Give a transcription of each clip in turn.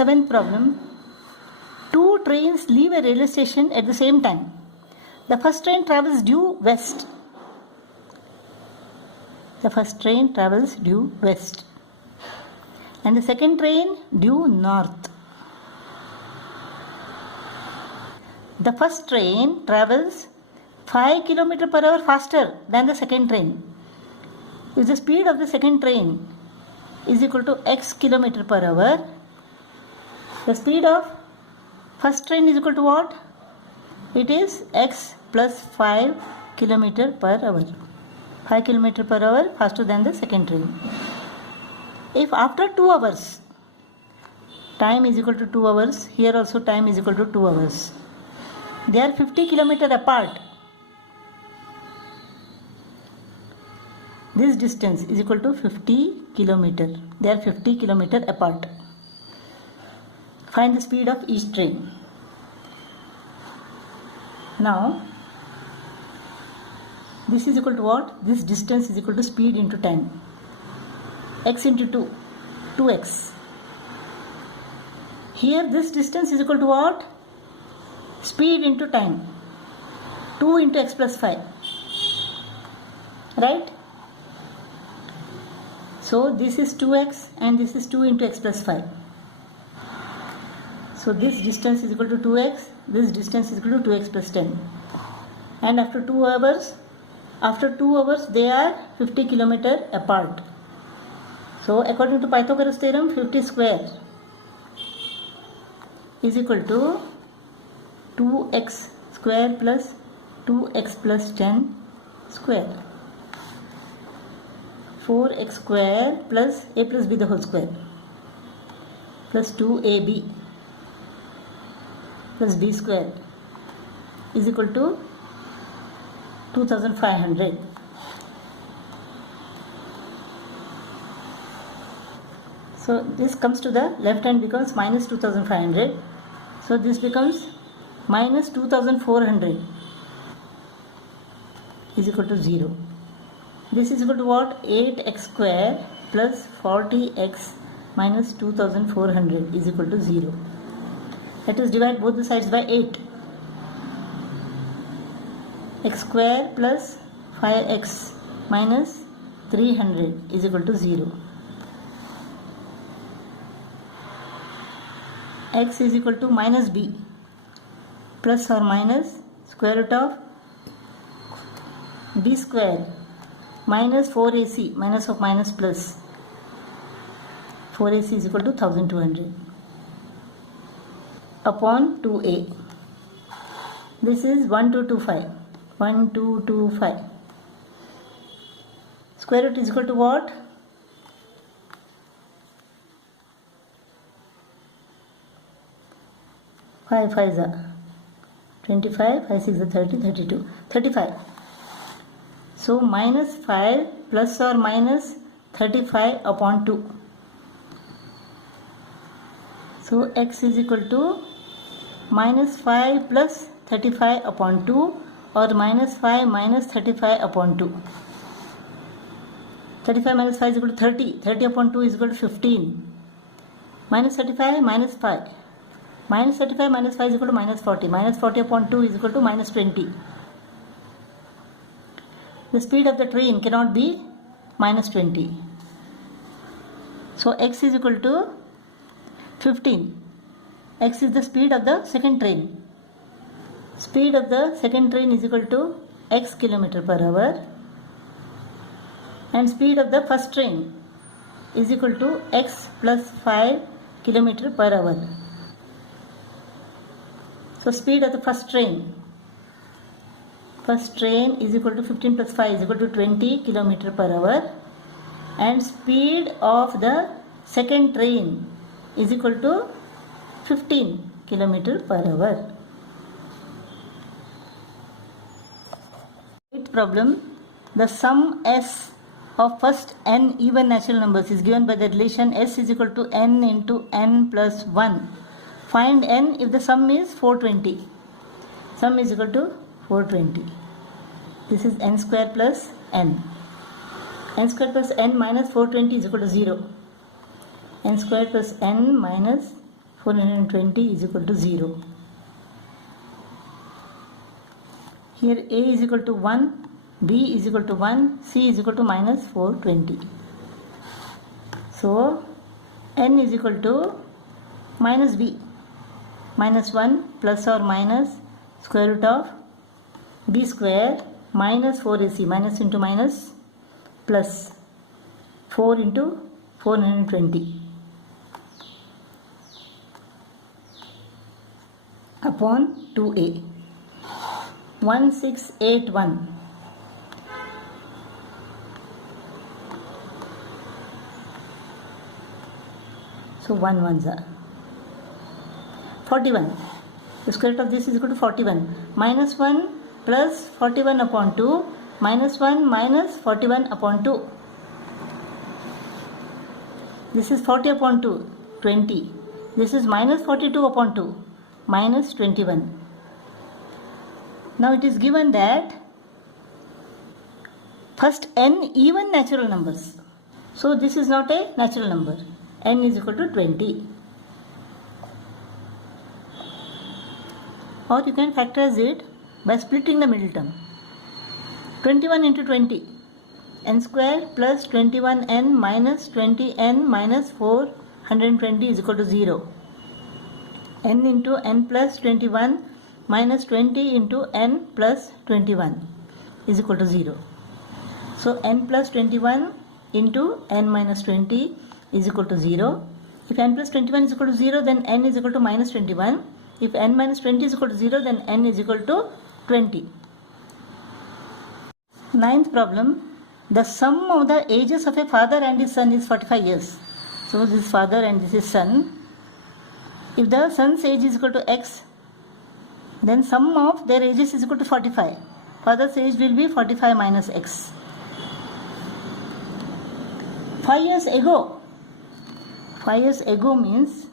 Seventh problem. Two trains leave a railway station at the same time. The first train travels due west. And the second train due north. The first train travels 5 km per hour faster than the second train. If the speed of the second train is equal to x km per hour, the speed of first train is equal to what? It is x plus 5 km per hour. 5 km per hour faster than the second train. If after 2 hours, time is equal to 2 hours, here also time is equal to 2 hours. They are 50 km apart. This distance is equal to 50 km. They are 50 km apart. Find the speed of each train. Now, this is equal to what? This distance is equal to speed into time. X into 2, 2x. Here this distance is equal to what? Speed into time. 2 into x plus 5. Right? So this is 2x and this is 2 into x plus 5. So this distance is equal to 2x, this distance is equal to 2x plus 10. And after 2 hours they are 50 km apart. So according to Pythagoras theorem, 50 square is equal to 2x square plus 2x plus 10 square. 4x square plus a plus b the whole square plus 2ab plus b square is equal to 2500. So this comes to the left hand becomes minus 2500. So this becomes minus 2400 is equal to 0. This is equal to what? 8x square plus 40x minus 2400 is equal to 0. Let us divide both the sides by 8. X square plus 5x minus 300 is equal to 0. X is equal to minus b plus or minus square root of b square minus 4ac minus of minus plus 4ac is equal to 1200 upon 2a. This is 1225. 1225. Square root is equal to what? 5 5 is 25, 5 6 is 30, 32, 35. So minus 5 plus or minus 35 upon 2. So x is equal to minus 5 plus 35 upon 2 or minus 5 minus 35 upon 2. 35 minus 5 is equal to 30. 30 upon 2 is equal to 15. Minus 35 minus 5. Minus 35 minus 5 is equal to minus 40. Minus 40 upon 2 is equal to minus 20. The speed of the train cannot be minus 20. So x is equal to 15. X is the speed of the second train. Speed of the second train is equal to x km per hour. And speed of the first train is equal to x plus 5 km per hour. So speed of the first train is equal to 15 plus 5 is equal to 20 km per hour. And speed of the second train is equal to 15 km per hour. Eighth problem. The sum s of first n even natural numbers is given by the relation s is equal to n into n plus 1. Find n if the sum is 420. Sum is equal to 420. This is n square plus n. N square plus n minus 420 is equal to 0. N square plus n minus 420 is equal to 0. Here A is equal to 1, B is equal to 1, C is equal to minus 420. So N is equal to minus B, minus 1 plus or minus square root of B square minus 4AC, minus into minus plus 4 into 420 upon 2A. 1681. So 1 ones are 41. The square root of this is equal to 41. Minus 1 plus 41 upon 2 minus 1 minus 41 upon 2. This is 40 upon 2, 20. This is minus 42 upon 2, minus 21. Now it is given that first n even natural numbers. So this is not a natural number. N is equal to 20. Or you can factorize it by splitting the middle term. 21 into 20. N square plus 21n minus 20n minus 420 is equal to 0. N into n plus 21 minus 20 into n plus 21 is equal to 0. So n plus 21 into n minus 20 is equal to 0. If n plus 21 is equal to 0, then n is equal to minus 21. If n minus 20 is equal to 0, then n is equal to 20. Ninth problem. The sum of the ages of a father and his son is 45 years. So this is father and this is son. If the son's age is equal to x, then sum of their ages is equal to 45. Father's age will be 45 minus x. 5 years ago. 5 years ago means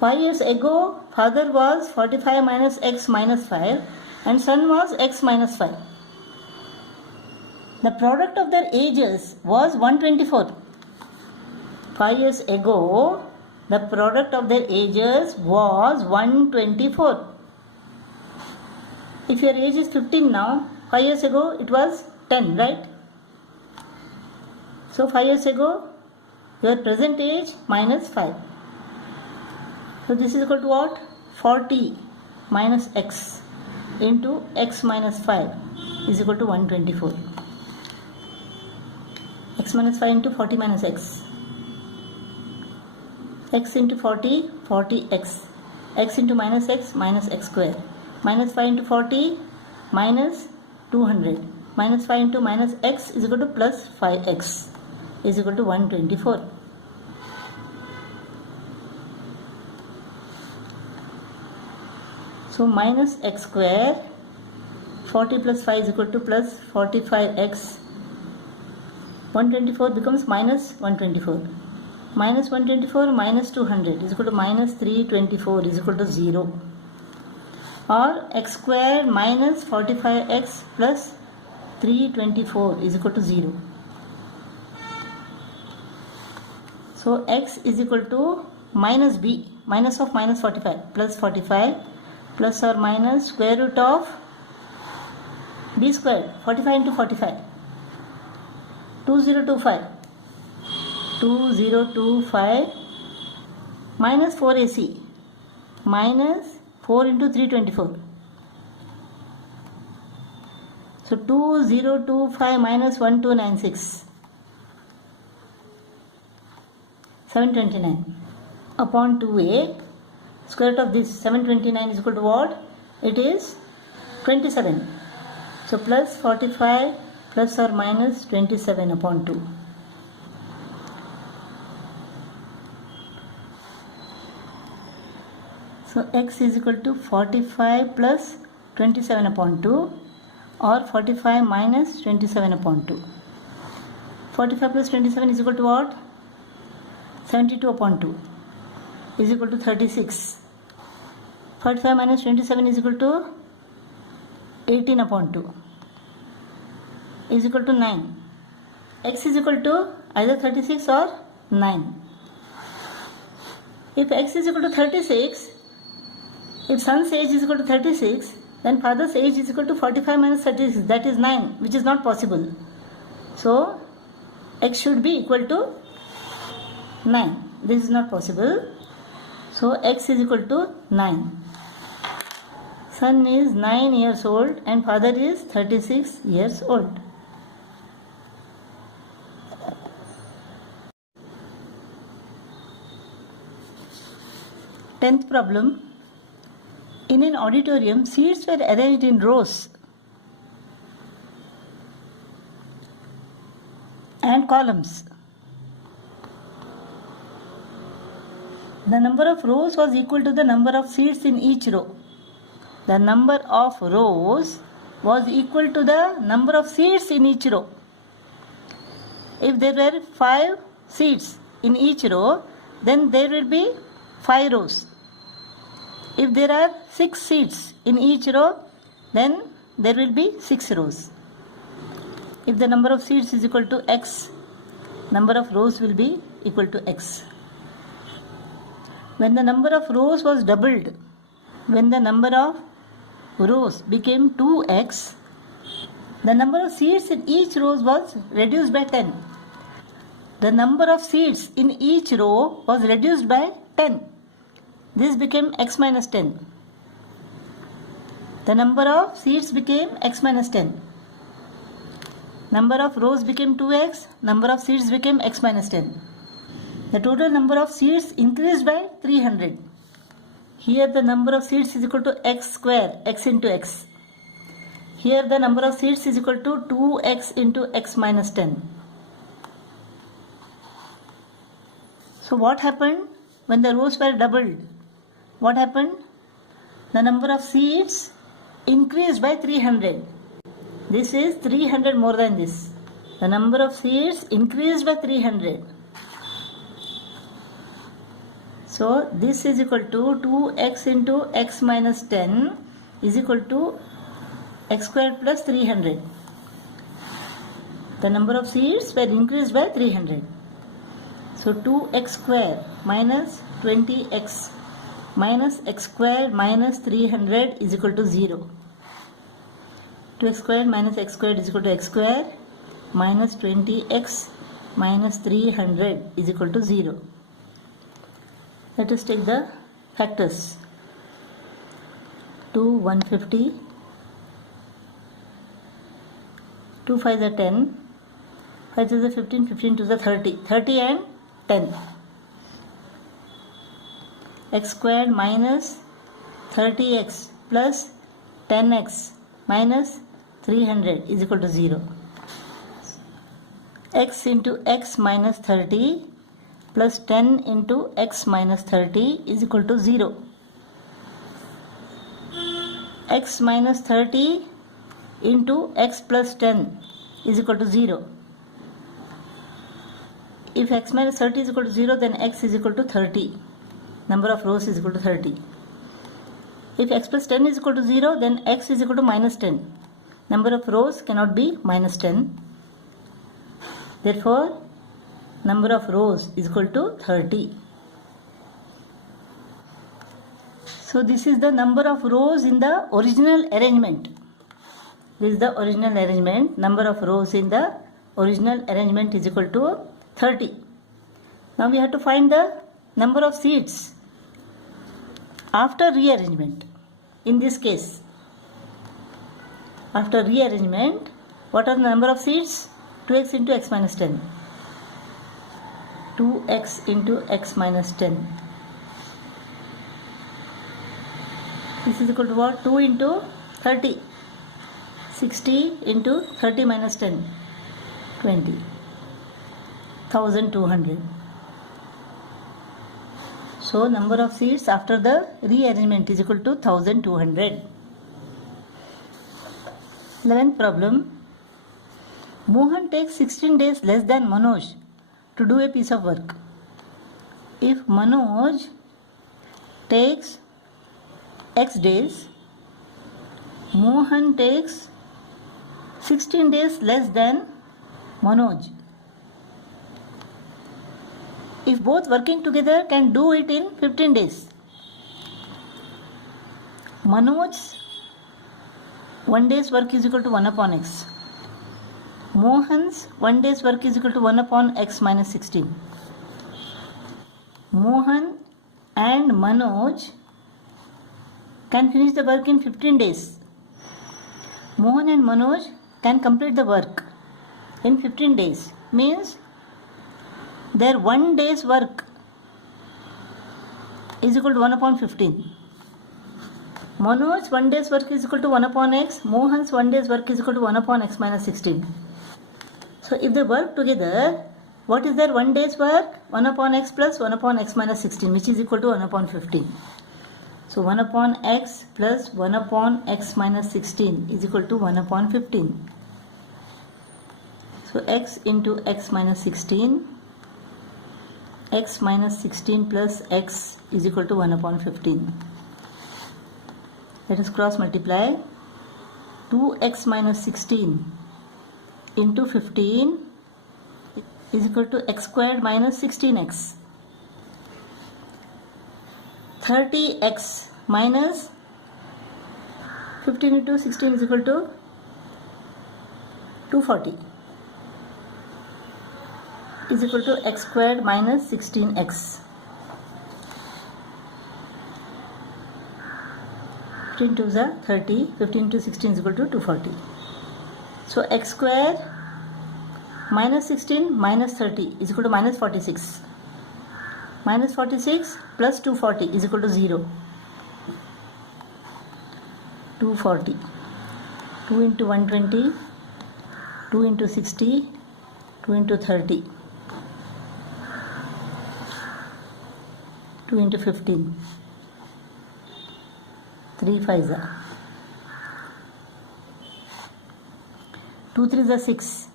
5 years ago father was 45 minus x minus 5 and son was x minus 5. The product of their ages was 124. 5 years ago the product of their ages was 124. If your age is 15 now, 5 years ago it was 10, right? So 5 years ago your present age minus 5. So this is equal to what? 40 minus x into x minus 5 is equal to 124. X minus 5 into 40 minus x. X into 40, 40x. X into minus x square. Minus 5 into 40 minus 200. Minus 5 into minus x is equal to plus 5x is equal to 124. So minus x square, 40 plus 5 is equal to plus 45x. 124 becomes minus 124. Minus 124 minus 200 is equal to minus 324 is equal to 0. Or x square minus 45x plus 324 is equal to 0. So x is equal to minus b, minus of minus 45 plus 45 plus or minus square root of b squared, 45 into 45, 2025. 2025 minus 4ac minus 4 into 324. So 2025 minus 1296, 729 upon 2a. Square root of this 729 is equal to what? It is 27. So plus 45 plus or minus 27 upon 2. So x is equal to 45 plus 27 upon 2 or 45 minus 27 upon 2. 45 plus 27 is equal to what? 72 upon 2 is equal to 36. 45 minus 27 is equal to 18 upon 2 is equal to 9. X is equal to either 36 or 9. If x is equal to 36, if son's age is equal to 36, then father's age is equal to 45 minus 36, that is 9, which is not possible. So x should be equal to 9. This is not possible. So x is equal to 9. Son is 9 years old and father is 36 years old. Tenth problem. In an auditorium, seats were arranged in rows and columns. The number of rows was equal to the number of seats in each row. The number of rows was equal to the number of seats in each row. If there were 5 seats in each row, then there will be 5 rows. If there are 6 seats in each row, then there will be 6 rows. If the number of seats is equal to x, number of rows will be equal to x. When the number of rows was doubled, when the number of rows became 2x, the number of seats in each row was reduced by 10. The number of seats in each row was reduced by 10. This became x minus 10. The number of seats became x minus 10. Number of rows became 2x, number of seats became x minus 10. The total number of seats increased by 300. Here the number of seats is equal to x square, x into x. Here the number of seats is equal to 2x into x minus 10. So what happened when the rows were doubled? What happened? The number of seats increased by 300. This is 300 more than this. The number of seats increased by 300. So this is equal to 2x into x minus 10 is equal to x squared plus 300. The number of seats were increased by 300. So 2x square minus 20x minus x squared minus 300 is equal to 0. 2x squared minus x squared is equal to x squared minus 20x minus 300 is equal to 0. Let us take the factors. 2, 150, 2 5 are 10, 5 is 15, 15 to the 30, 30 and 10. X squared minus 30x plus 10x minus 300 is equal to 0. X into x minus 30 plus 10 into x minus 30 is equal to 0. X minus 30 into x plus 10 is equal to 0. If x minus 30 is equal to 0, then x is equal to 30. Number of rows is equal to 30. If x plus 10 is equal to 0, then x is equal to minus 10. Number of rows cannot be minus 10. Therefore, number of rows is equal to 30. So this is the number of rows in the original arrangement. This is the original arrangement. Number of rows in the original arrangement is equal to 30. Now we have to find the number of seats after rearrangement. In this case, after rearrangement, what are the number of seats? 2x into x minus 10. 2x into x minus 10. This is equal to what? 2 into 30. 60 into 30 minus 10. 20. 1200. So number of seats after the rearrangement is equal to 1200. 11th problem. Mohan takes 16 days less than Manoj to do a piece of work. If Manoj takes x days, Mohan takes 16 days less than Manoj. if both working together can do it in 15 days. Manoj's 1 day's work is equal to 1 upon x. Mohan's 1 day's work is equal to 1 upon x minus 16. Mohan and Manoj can finish the work in 15 days. Mohan and Manoj can complete the work in 15 days. Means their 1 day's work is equal to 1 upon 15. Manoj's 1 day's work is equal to 1 upon x. Mohan's 1 day's work is equal to 1 upon x minus 16. So if they work together, what is their 1 day's work? 1 upon x plus 1 upon x minus 16, which is equal to 1 upon 15. So 1 upon x plus 1 upon x minus 16 is equal to 1 upon 15. So x into x minus 16, x minus 16 plus x is equal to 1 upon 15. Let us cross multiply. 2x minus 16 into 15 is equal to x squared minus 16x. 30x minus 15 into 16 is equal to 240 is equal to x squared minus 16x. 15 to the 30, 15 to 16 is equal to 240. So x square minus 16 minus 30 is equal to minus 46. Minus 46 plus 240 is equal to 0. 240. 2 into 120, 2 into 60, 2 into 30, 2 into 15. 3 5s are 2 3s are 6,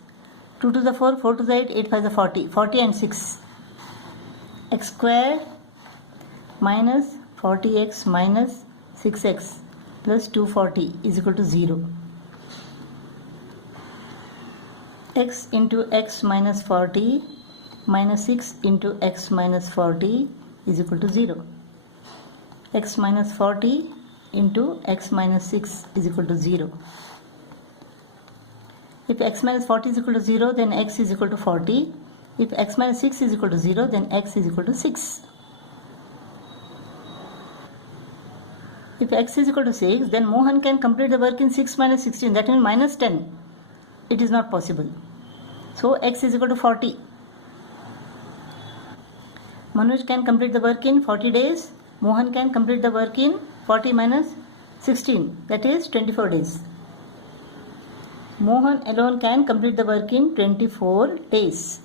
2 to the 4, 4 to the 8, 8 5s are 40, 40 and 6. X square minus 40x minus 6x plus 240 is equal to 0. X into x minus 40 minus 6 into x minus 40 is equal to 0. X minus 40 into x minus 6 is equal to 0. If x minus 40 is equal to 0, then x is equal to 40. If x minus 6 is equal to 0, then x is equal to 6. If x is equal to 6, then Mohan can complete the work in 6 minus 16, that means minus 10. It is not possible. So x is equal to 40. Manoj can complete the work in 40 days. Mohan can complete the work in 40 minus 16, that is 24 days. Mohan alone can complete the work in 24 days.